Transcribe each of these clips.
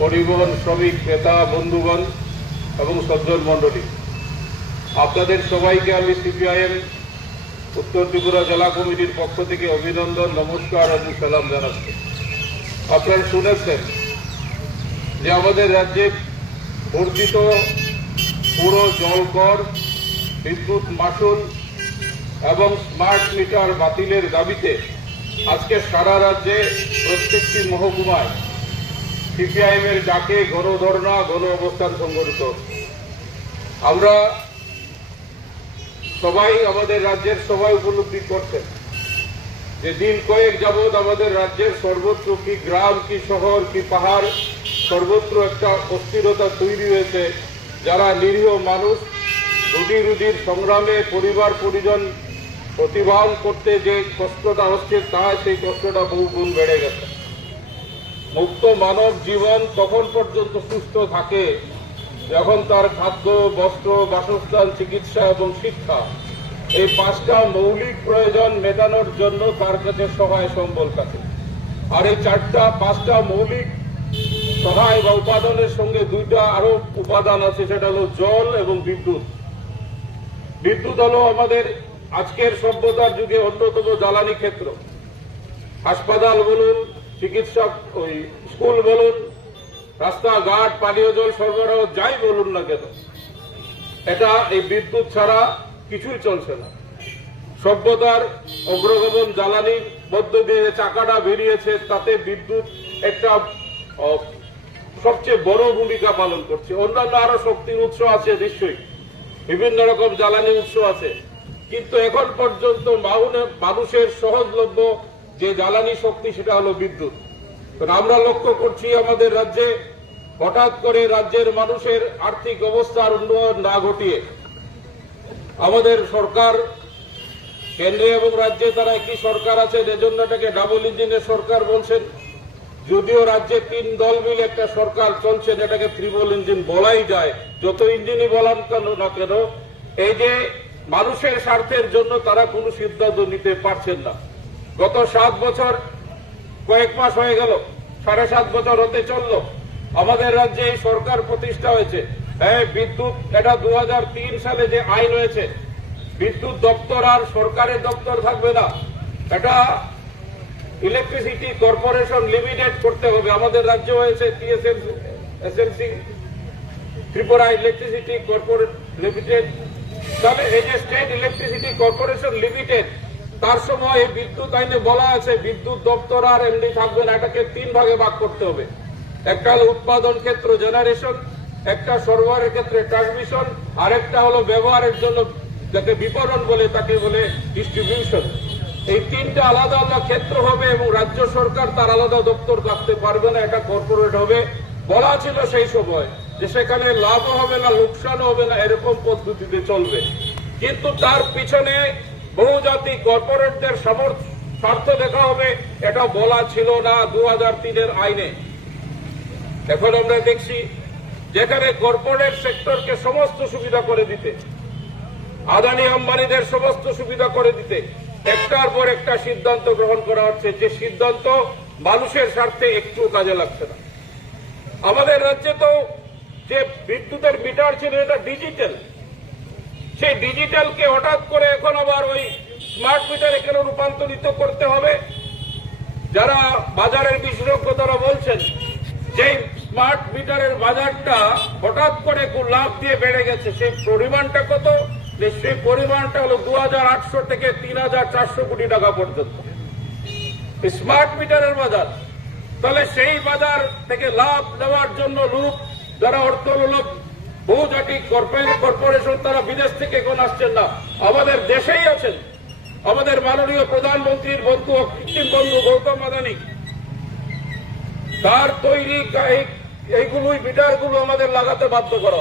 পরিবহন শ্রমিক ক্রেতা বন্ধুগণ এবং সজ্জন মণ্ডলী। আপনাদের সবাইকে আমি সিপিআইএম, উত্তর ত্রিপুরা জেলা কমিটির পক্ষ থেকে অভিনন্দন, নমস্কার এবং সালাম জানাচ্ছি। আপনারা শুনেছেন যে আমাদের রাজ্যে বর্ধিত পুরো জলকর, বিদ্যুৎ মাসুল এবং স্মার্ট মিটার বাতিলের দাবিতে আজকে সারা রাজ্যে প্রত্যেকটি মহকুমায় সিপিআইএম এর ডাকে গণধর্ণা গণ অবস্থান সংগঠিত আমরা সবাই আমাদের রাজ্যের সবাই উপলব্ধি করছেন যে দিন কয়েক যাবৎ আমাদের রাজ্যের সর্বত্র কি গ্রাম, কি শহর, কি পাহাড়, সর্বত্র একটা অস্থিরতা তৈরি হয়েছে। যারা নিরীহ মানুষ রুটি রুজির সংগ্রামে পরিবার পরিজন প্রতিবাহন করতে যে কষ্টটা হচ্ছে তা সেই কষ্টটা বহু গুণ বেড়ে গেছে। মুক্ত মানব জীবন তখন পর্যন্ত সুস্থ থাকে, যখন তার খাদ্য, বস্ত্র, বাসস্থান, চিকিৎসা এবং শিক্ষা এই পাঁচটা মৌলিক প্রয়োজন মেটানোর জন্য তার কাছে সহায় সম্বল কাছে। আর এই চারটা, পাঁচটা মৌলিক সহায় বা উপাদানের সঙ্গে দুইটা আরও উপাদান আছে, সেটা হলো জল এবং বিদ্যুৎ। বিদ্যুৎ হলো আমাদের আজকের সভ্যতার যুগে অন্যতম জ্বালানি ক্ষেত্র। হাসপাতাল বলুন, চিকিৎসক, ওই স্কুল বলুন, রাস্তাঘাট, পানীয় জল সরবরাহ যাই বলুন না কেন, এটা এই বিদ্যুৎ ছাড়া কিছুই চলছে না। সভ্যতার অগ্রগমন জ্বালানির মধ্য দিয়ে চাকাটা বেরিয়েছে, তাতে বিদ্যুৎ একটা সবচেয়ে বড় ভূমিকা পালন করছে। অন্যান্য আরও শক্তির উৎস আছে নিশ্চয়ই। বিভিন্ন রকম জ্বালানি উৎস আছে। কিন্তু এখন পর্যন্ত মানুষের সহজলভ্য যে জ্বালানি শক্তি, সেটা হলো বিদ্যুৎ। আমরা লক্ষ্য করছি আমাদের রাজ্যে হঠাৎ করে রাজ্যের মানুষের আর্থিক অবস্থার উন্নয়ন না ঘটিয়ে আমাদের সরকার, কেন্দ্রে এবং রাজ্যে তারা একই সরকার আছে এজন্য এটাকে ডাবল ইঞ্জিনের সরকার বলছেন। যদিও রাজ্যে তিন দল মিলে একটা সরকার চলছে, যেটাকে ত্রিবল ইঞ্জিন বলাই যায়। যত ইঞ্জিনই বলান কেন না কেন, এই যে মানুষের স্বার্থের জন্য তারা কোনো সিদ্ধান্ত নিতে পারছেন না। গত সাত বছর কয়েক মাস হয়ে গেল, সাড়ে সাত বছর হতে চলল। আমাদের রাজ্যে এই সরকার প্রতিষ্ঠা হয়েছে। এই বিদ্যুৎ, এটা দু হাজার তিন সালে যে আইন হয়েছে, বিদ্যুৎ দপ্তর আর সরকারের দপ্তর থাকবে না। এটা ইলেকট্রিসিটি কর্পোরেশন লিমিটেড করতে হবে। আমাদের রাজ্য হয়েছে TSM SMC Tripura electricity corporate limited. তাহলে এই যে স্টেট ইলেকট্রিসিটি কর্পোরেশন লিমিটেড তার সময় এই বিদ্যুৎ আইনে বলা আছে, বিদ্যুৎ দপ্তর আর এমডি থাকবে না, এটাকে তিন ভাগে ভাগ করতে হবে। একটা হলো উৎপাদন ক্ষেত্র জেনারেশন একটা সরবরাহের ক্ষেত্রে ট্রান্সমিশন আর একটা হলো ব্যবহারের জন্য যাকে বিপণন বলে, তাকে বলে ডিস্ট্রিবিউশন এই তিনটা আলাদা আলাদা ক্ষেত্র হবে এবং রাজ্য সরকার তার আলাদা দপ্তর থাকতে পারবে না, এটা কর্পোরেট হবে। বলা ছিল সেই সময়। যে সেখানে লাভও হবে না, লোকসানও হবে না, এরকম পদ্ধতিতে চলবে। কিন্তু তার পিছনে বহুজাতিক কর্পোরেটদের স্বার্থ দেখা হবে, এটা বলা ছিল না দু হাজার তিনের আইনে। এখন আমরা দেখছি, যেখানে কর্পোরেট সেক্টরকে সমস্ত সুবিধা করে দিতে, আদানি আম্বানিদের সমস্ত সুবিধা করে দিতে, একটার পর একটা সিদ্ধান্ত গ্রহণ করা হচ্ছে, যে সিদ্ধান্ত মানুষের স্বার্থে একটু কাজে লাগছে না। আমাদের রাজ্যে তো যে বিদ্যুতের মিটার ছিল এটা ডিজিটাল সেই ডিজিটালকে হঠাৎ করে এখন আবার ওই স্মার্ট মিটার কেন রূপান্তরিত করতে হবে। যারা বাজারের বিশেষজ্ঞ তারা বলছেন যে স্মার্ট মিটারের বাজারটা হঠাৎ করে লাভ দিয়ে বেড়ে গেছে, সেই পরিমাণটা কত? সেই পরিমাণটা হলো দু হাজার আটশো থেকে তিন হাজার চারশো কোটি টাকা পর্যন্ত। স্মার্ট মিটারের বাজার, তাহলে সেই বাজার থেকে লাভ দেওয়ার জন্য লোক যারা অর্থলোক বহুজাতিক কর্পোরেট কর্পোরেশন তারা বিদেশ থেকে কোন আসছেন না। আমাদের দেশেই আছেন। আমাদের মাননীয় প্রধানমন্ত্রীর বন্ধু কৃত্রিম বন্ধু গৌতম আদানি। তার তৈরি এইগুলোই, মিটারগুলো আমাদের লাগাতে বাধ্য করা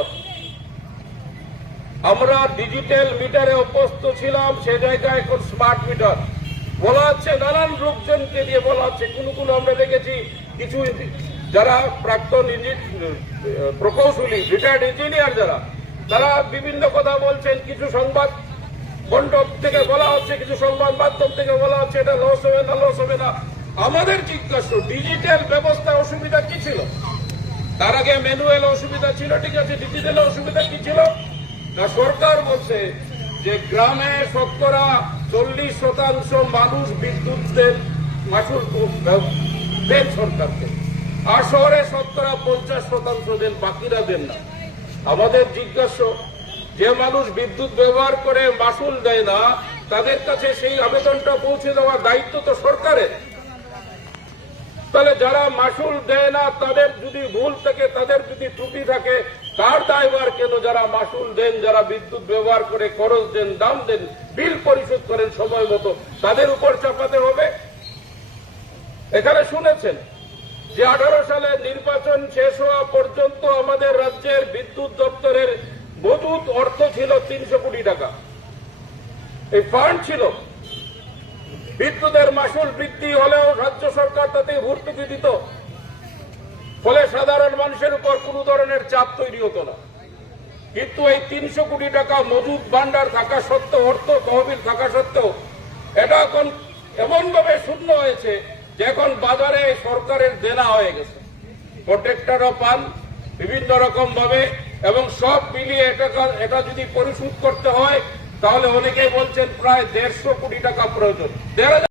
আমরা ডিজিটাল মিটারে অভ্যস্ত ছিলাম, সে জায়গায় এখন স্মার্ট মিটার বলা হচ্ছে নানান লোকজনকে দিয়ে বলা হচ্ছে। কোনো কোনো আমরা দেখেছি, কিছু যারা প্রাক্তন প্রকৌশলী রিটায়ার্ড ইঞ্জিনিয়ার যারা, তারা বিভিন্ন কথা বলছেন, কিছু সংবাদ মণ্ডপ থেকে বলা হচ্ছে, কিছু সংবাদ মাধ্যম থেকে বলা হচ্ছে, এটা লস হবে না লস হবে না। আমাদের জিজ্ঞাসা ডিজিটাল ব্যবস্থা অসুবিধা কি ছিল? তার আগে ম্যানুয়াল অসুবিধা ছিল, ঠিক আছে ডিজিটাল অসুবিধা কি ছিল? না, সরকার বলছে যে গ্রামে শতকরা চল্লিশ শতাংশ মানুষ বিদ্যুৎ মাসুল দেন সরকারকে। আর শহরে পঞ্চাশ শতাংশ দেন, বাকিরা দেন না। আমাদের জিজ্ঞাসা, যে মানুষ বিদ্যুৎ ব্যবহার করে মাসুল দেয় না, তাদের কাছে সেই আবেদনটা পৌঁছে দেওয়ার দায়িত্ব তো সরকারের। তাহলে যারা মাসুল দেয় না, তাদের যদি ভুল থাকে, তাদের যদি ত্রুটি থাকে, তার দায়ভার কেন যারা মাসুল দেন, যারা বিদ্যুৎ ব্যবহার করে খরচ দেন, দাম দেন, বিল পরিশোধ করেন সময় মতো, তাদের উপর চাপাতে হবে? এখানে শুনেছেন যে আঠারো সালে নির্বাচন শেষ হওয়া পর্যন্ত আমাদের রাজ্যের বিদ্যুৎ দপ্তরের মজুদ অর্থ ছিল তিনশো কোটি টাকা। এই ফান্ড ছিল। বিদ্যুতের মাসুল বৃদ্ধি হলেও রাজ্য সরকার তাতে ভর্তুকি দিত। ফলে সাধারণ মানুষের উপর কোনো ধরনের চাপ তৈরি হতো না। কিন্তু এই তিনশো কোটি টাকা মজুদ ভান্ডার থাকা সত্ত্বেও, অর্থ তহবিল থাকা সত্ত্বেও, এটা এখন এমন ভাবে শূন্য হয়েছে এখন বাজারে সরকারের দেনা হয়ে গেছে প্রোটেক্টরও পান বিভিন্ন রকম ভাবে এবং সব মিলিয়ে এটা এটা যদি পরিশোধ করতে হয়, তাহলে অনেকেই বলছেন প্রায় দেড়শো কোটি টাকা প্রয়োজন। দেড় হাজার